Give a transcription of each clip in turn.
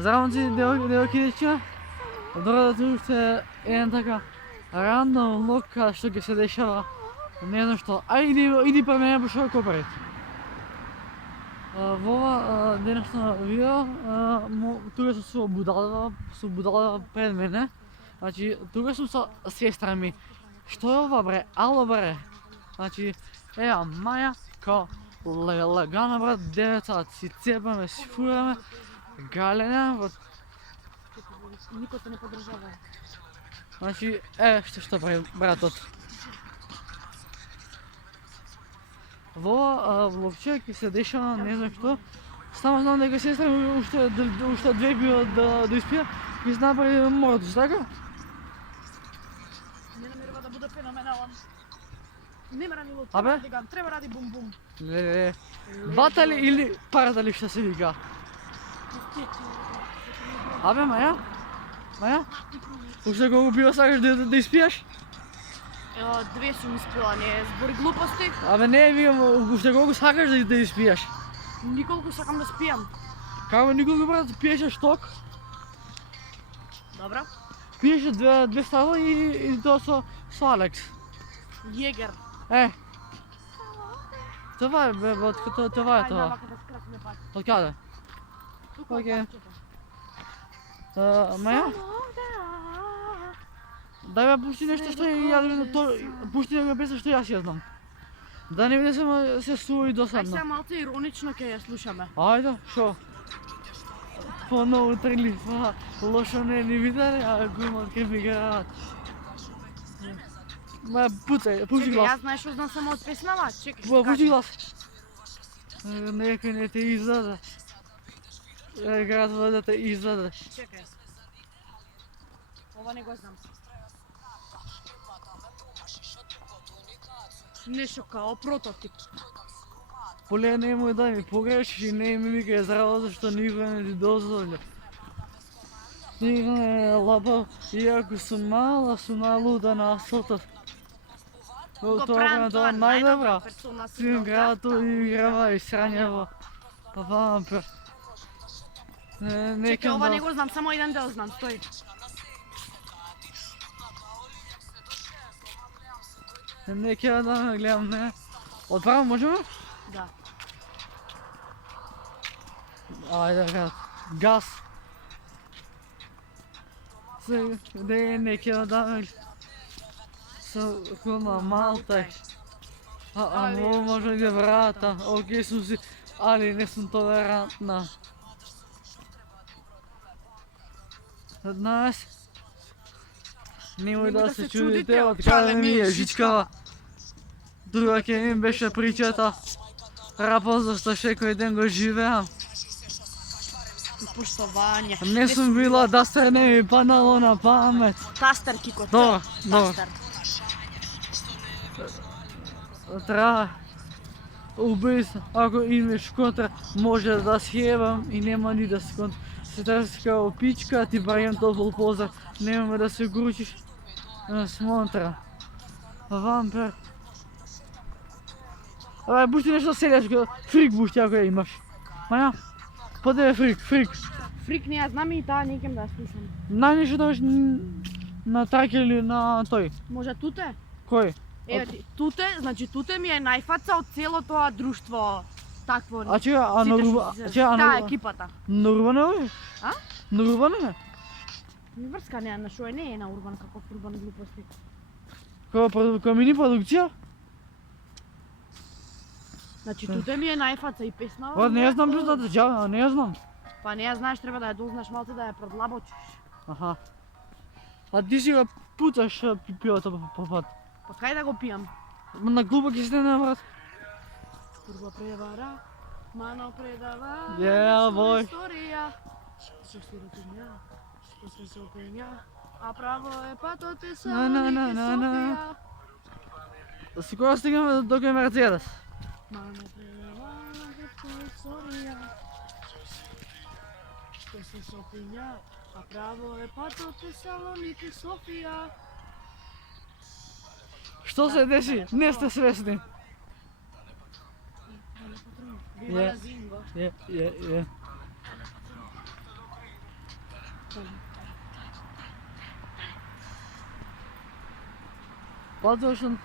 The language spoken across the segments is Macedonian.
Zraven devojčica, dolazi se jedna taka random loka što ga se dešava, ne znam što, a idi pa me ne boš ovo kopariti. Ova današnja video, tuga su budala pred mene, znači tuga su sa sestrami. Što je ova bre, alo bre, znači evo Maja kao lagana brat, 9 sati, si cepame, si furame, Galena, вот. Niko te ne podržava. Znači, što брат от. Во влогче ке се дешава не знам што. Само знам дека сестра уште две био да испија и се направи мордош, така? Не намерува да буде феноменален. Нема ради лут, Абе? треба ради бум-бум. Леле. Батали или парадали што се вика? Абе, Маја? Маја? Уште го убива сакаш да испијаш? Ево, две сум испила, не збори глупости. Абе не, викам, уште колку сакаш да испијаш? Николку сакам да спијам. Како никога брат, пиеше шток? Добра. Пиеше две става и тоа со Алекс. Јегер. Това е, бе, това е това. Ајде, да скрасиме пак. Од каде? Тука, Окей. пачета. Маја? Дај бе, пушти нешто што пушти да ме песна што јас ја знам. Да не биде се суво и Ај досадно. сега малце иронично ќе ја слушаме. Ајде, шо? По-ново трли, лошо не ни виделе, а гума ке ми гарат. Ма пуцај, пушти Чекај, глас. јас знаеш што знам само од песнава, чекај. Пушти глас. Нека не те издаде. Градува да те издаде. Чекај. Ова не го знам. Нешто као прототип. Поле немој да ми погрешиш и не ми вика здраво зашто никога не ти дозволя. Стигна е лаба, иако сум мала, сум налуда на асфалтот. Тоа е најдобра. Сим грато и играва и срањево. Вампир. Чекај, ова не го знам, само еден дел знам, стои. Не ќе да ме гледам, не. Отправо можеме? Да. Ајде, брат. Газ. Сега, не ќе да ме со хуна малта. Ама може да врата. Окей сум си, али не сум толерантна. Знаеш, немој да се чудите од каде ми е жичкава. Друга ќе им беше причата. Рапот зашто секој ден го живеам. Поштовање. Не сум била дастер, не ми паднало на памет. Тастер, Кико. Добро, добро. Тастер. Треба убиство, ако имаш контра, може да сјебам и нема ни да се контра. Се трска опичка, ти барем топол поздрав, нема да се гручиш на смонтра. Вампир. Абе, бушти нешто селешко, фрик бушти ако ја имаш. Маја, поде е фрик. Фрик не ја знам и таа не ќем да ја слушам. Најнешто да на траке или на тој? Може туте? Кој? Еве ти, туте, значи туте ми е најфаца од цело тоа друштво. Такво. А чега, Таа екипата. на Урбан е овој? А? На Урбан е? Ми врска не на шо не е на Урбан, каков Урбан глупости. Која мини продукција? Значи туте ми е најфаца и песнава. Па не ја знам песната, джа, не ја знам. Па не ја знаеш, треба да ја дознаш малце да ја продлабочиш. Аха. А ти си го пуцаш пивото по пат. Па кај да го пијам? На глупа ќе стане, брат. Турбо превара, мано предава. Yeah, boy. Историја. Што си рутинја, што се сопења, а право е патот и На, на, на, на, на. Софија. Си кога стигаме до кај Мерцедес? Мано предава, историја. Што се сопења, а право е патот и Салоники Софија. Што се деси? Не сте свесни. Viva la Zingo. Je. Подошен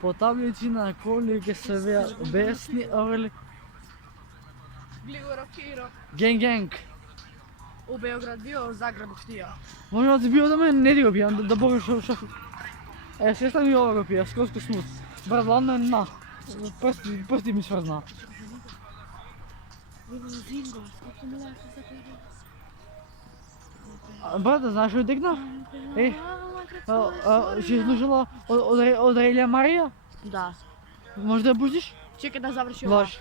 по таблици на колike se ve besni orli. Gligoro Kiro. Gang. U Beograd bio, u Zagrebu htio. Možda ti bio da me ne dio pijan, da boga što... E, sve sam i ovoga pija, skroz ko smut. Brat, ladno je na. Prsti mi svrzna. Vidim Zingo, skako mi lako zaključio. Brate, znaš li digna? Ej, si slušala od Relija Marija? Da. Možda je pustiš? Čekaj da završi ovo. Vaš.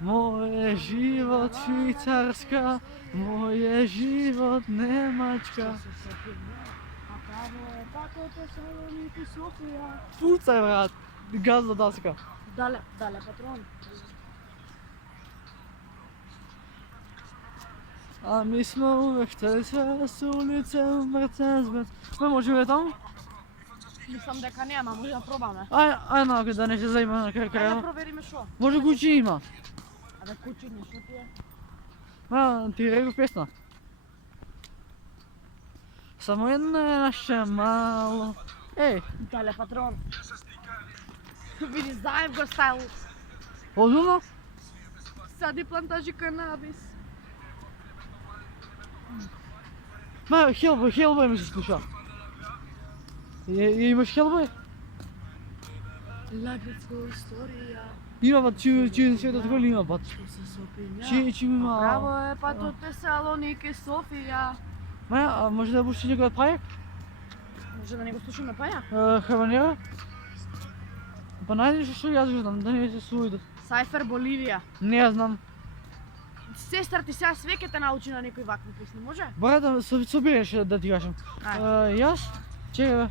Moje život Švicarska, moje život Nemačka. A pravo je tako Tesaloniki Sofija. Pucaj, brat, gazda daska. Dale, patron. A mi smo uvek hteli sve s ulice u Mercedes-Benz. Ne možemo je tamo? Mislim дека нема, може да пробаме. Aj naoke, da ne se zaima na kraju Ајде да krajeva. провериме шо. Može kući ima. Абе кучи не шо ти е? Ma, ti rekao pjesma. Samo jedno je naše malo. Ej, Дале патрон. Види заев го стайл. ozbiljno? Сади плантажи канабис. Ma, Hellboy mi se sluša. Imaš Hellboy? Лагрицко историја. Ima bat, čiju sve da tvoj ima bat. Што се сопинја. Čiju ima... Право е пат од Тесалоники Софија. Ma, a može da pušti njegov pajak? Може да не го слушаме паја? Habanero? Pa najde što ja znam, da ne se suidu. Сайфер Боливија. Ne znam. Сестра ти сега све ќе те научи на некои вакви песни, може? Brate, собираш da ti kažem. Ајде. Jaz, čekaj,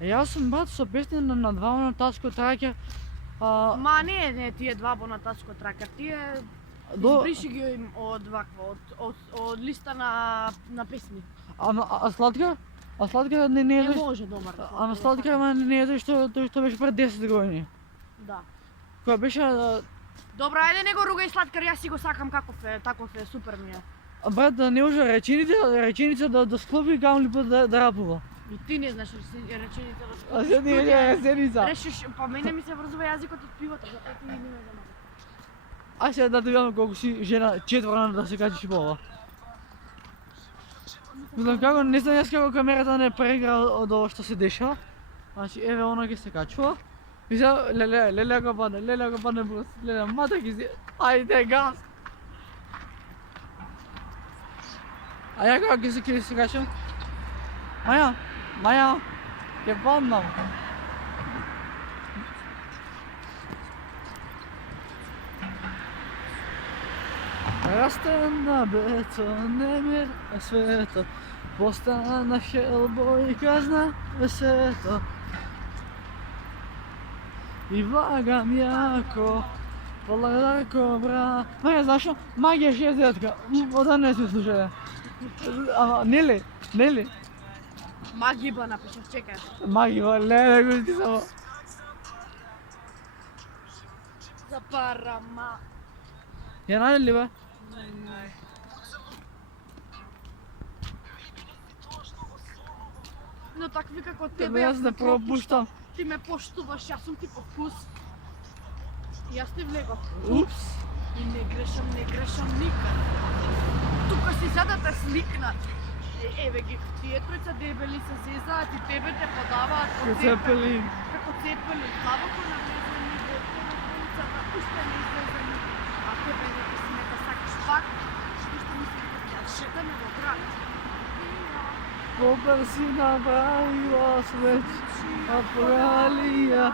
jaz sem bat so pesni na dva na tasko tracker. Ма не тие два бонатаско тракер, тие избриши ги им од вакво, од листа на песни. A Slatka? A Slatka ne Не je може домар. Ама Slatka не е што беше пред 10 години. Да. Која беше... Добра, ајде не го ругај Слаткар, јас си го сакам таков е, супер ми е. Брат, да не може реченица да склопи камо ли да рапува. И ти не знаеш речените да А се не е реченица. Решиш, па мене ми се врзува јазикот од пивото, затоа ти не ме замага. А сега да те видам колку си жена четворна да се качиш по ова. Мислам како, не знам јас како камерата не прегра од ова што се деша. Значи, еве она ќе се качува. И сега, леле го падне брус, леле, мата ќе си, ајде газ. А ја како ќе се качам? Маја, ќе паднам. Расте на бетонен мир света, постана Hellboy и казна света. И влагам јако, полако бра. Маја, знаеш што? Магија 69-ка, ода не се слушаја. Ама, нели? Магиба напишав, чекај. Магија, леле го ти само. За парама. Ја најде ли бе? Но такви како Тебе тебе, јас не пропуштам. Ти ме поштуваш, јас сум ти по вкус. Јас ти влегов. Упс. И не грешам никад. Тука си за да те сликнат. Еве ги, тие тројца дебели се зезаат и тебе те подаваат Ко цепелин. Како цепелин, длабоко навлезени во улицата, уште не излезени. А тебе не ти смета, сакаш пак, уште мислиш дека ќе шетаме во град. Попер си направила свеч, апралија,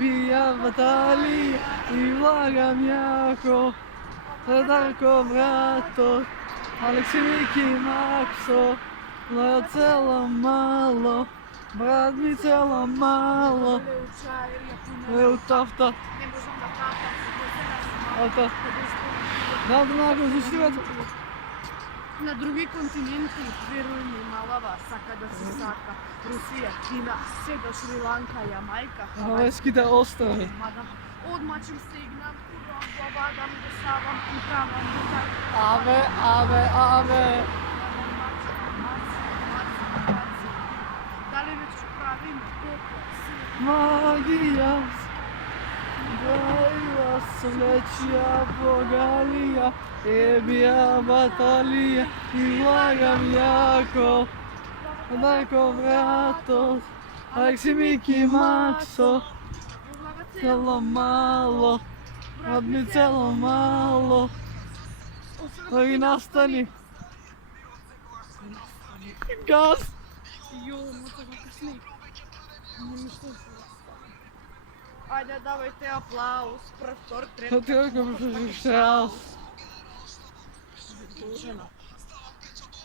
бија баталија и влагам јако, предарко брато, Алекси Мики Максо, но цело мало, брат ми цело мало, тафта, Не можам да пратам, се ата, да наго зашиват. На други континенти, веруј ми, малава, сака да се сака. Русија, Кина, се до Шри Ланка, Јамајка, Хавајските острови. Мадам, одмачим стигнам, ура! Vladam, dosavam, upravam, Ave, ave, ave. Da li već pravim popis? Magija. Gaila sam veća bogalija, ebija batalija i lagam jako. Darko vrato, Aleksi Miki Makso, celo malo, rad mi celo malo. I nastani. Gas! Jo, možda ga kasnije. Nema što se Ajde, davajte aplauz, profesor treba. Ti rekao što raz.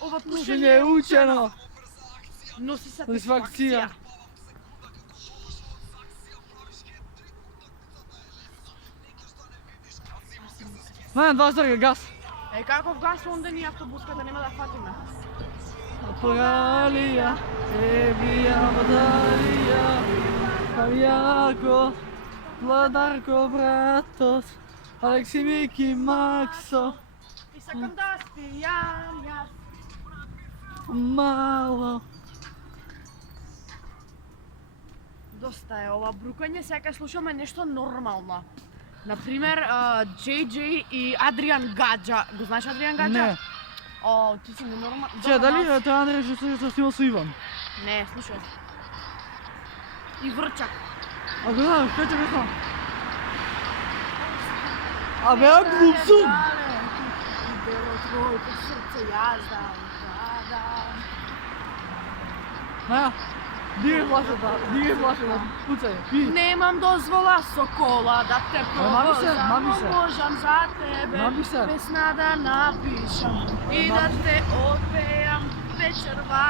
Ova Pušenje pušenje je učeno. nosi Satisfakcija. satisfakcija. Man, 22 gas. Kakov gas onda ni autobuskата nema да фатиме. Poralija, ebija batalija, tam jako. Vladarko bratos, Aleksi Miki Makso, И сакам да спијам јас. malo. Доста е ова брукање, сега слушаме нешто нормално. Например, JJ и Адриан Гаджа. Го знаеш Адриан Гаджа? Не. О, ти си ненормален. Че, дали трябва да речеш što снимал с Иван? Не, слушай. И Врчак. А го знаеш, kaj će biti? Абе, ja glupsun! И дело твоето срце јас дам. Маја, дигай флашата, пуцай, пи. Немам дозвола со кола да те Мами се, провозам, мами се. но можам за тебе Мами се. песна да напишам и да Мами. те отпеам вечерва.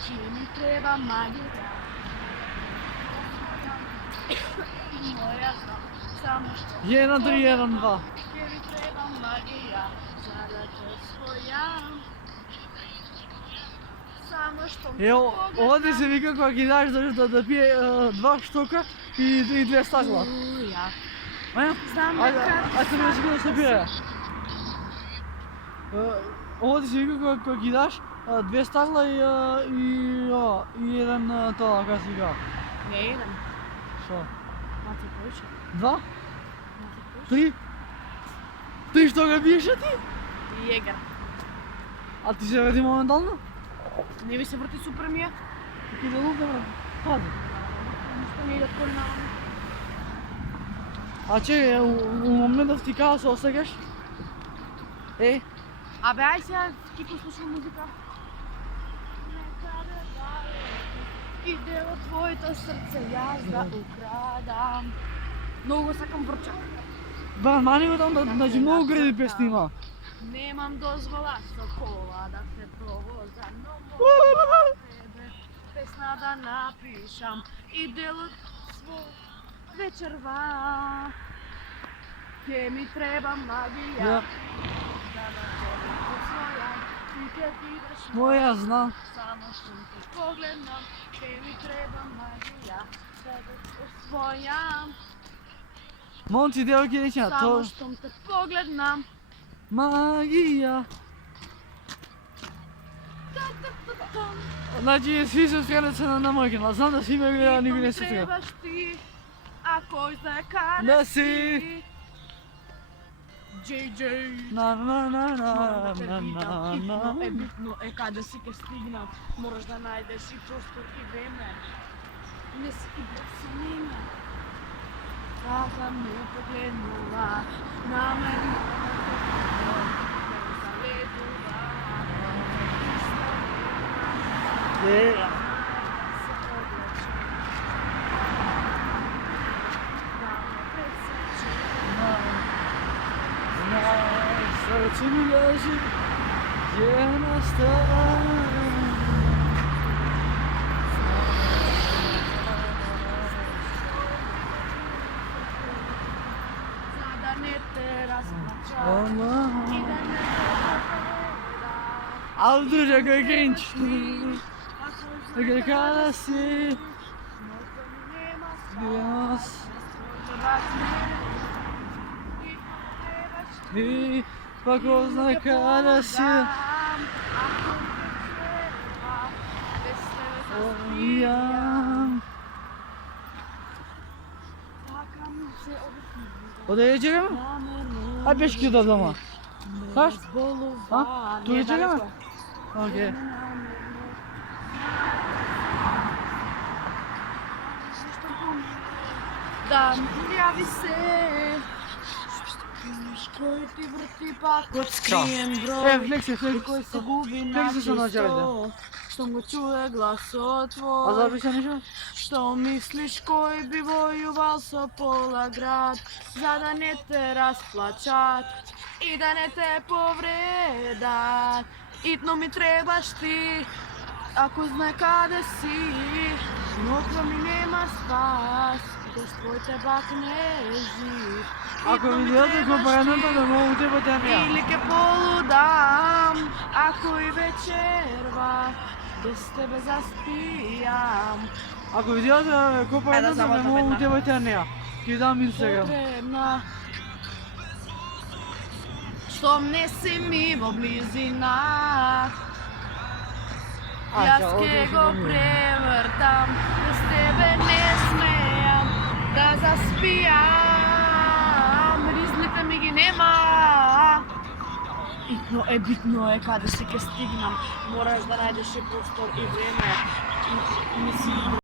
Че ми треба магија и моја знам, само што 1-3-1-2. Че ми треба магија за да те освојам. Само што Ево, овде се вика кога ги даш да пие 2 штока и 2 стакла. Ја Маја, знам ајде, дека ајде да се пие. Овде се вика кога ги даш 2 стакла и еден тоа, как се вика? не еден, Шо? мати повеќе. 2? 3? Ти што ga пиеш ти? Јегер. А ти се врати моментално? Не ми се врти супер ми е. Ти да лупаме. Пази. Ништо не иде од колена. А че, у моментов ти као се осегаш? Абе, ај сега ки послушам музика. И дело твоето срце јас да украдам. Многу го сакам Врчак. Брат, мани го там, значи многу гради песни има. Немам дозвола со кола да те провозам, но можам за тебе песна да напишам и делот свој вечерва. Ке ми треба магија Да. да на тебе освојам и ке ти даш Моја знам. само што те погледнам. Ке ми треба магија да те освојам Момци, девојки, деќа, само то што те погледнам. магија. Значи, сви се сканат се на мојкина. Знам да си ме гледа, никој не се сега. Требаш ти, ако издека Да си. JJ. На на на Морам да на те на видам, на итно е на. битно е каде си ке стигнам. Мораш да најдеш и простор и време. Не си и без снима. Каза ме погледнува, на мен залетува. Е, на срцу ми лежи една стара. Ал друже, кој е кринч. Така да си. Јас. I pa ko zna kada si ja. Odakle čekamo? Aj peški do doma. Znaš? A? Tu je čekamo? Okej. Da mi javi se koji ti vrti pa kod skrijem broj Flexi, koji se gubi Flexi na sam na čisto što mu čuje glaso tvoj. A zabi se nešto? Što misliš koji bi voju valso pola grad, za da ne te rasplačat i da ne te povredat. Itno mi trebaš ti, ako zna kada si, nutro mi nema spas, dok tvoj tebak ne živ. Ako mi djelate komponenta da mogu te potem ja. Prilike poludam, ako i večerva, bez tebe zaspijam. Ako vi djelate komponenta da mogu te potem ja. Ti dam Instagram. Potrebna, što ne si mi v blizina. Ja skego prevrtam, bez tebe ne smejam da zaspijam. Rizlite mi gi nema. Bitno je kada si ke stignam, moraš da najdeš i prostor i vreme. Mislim,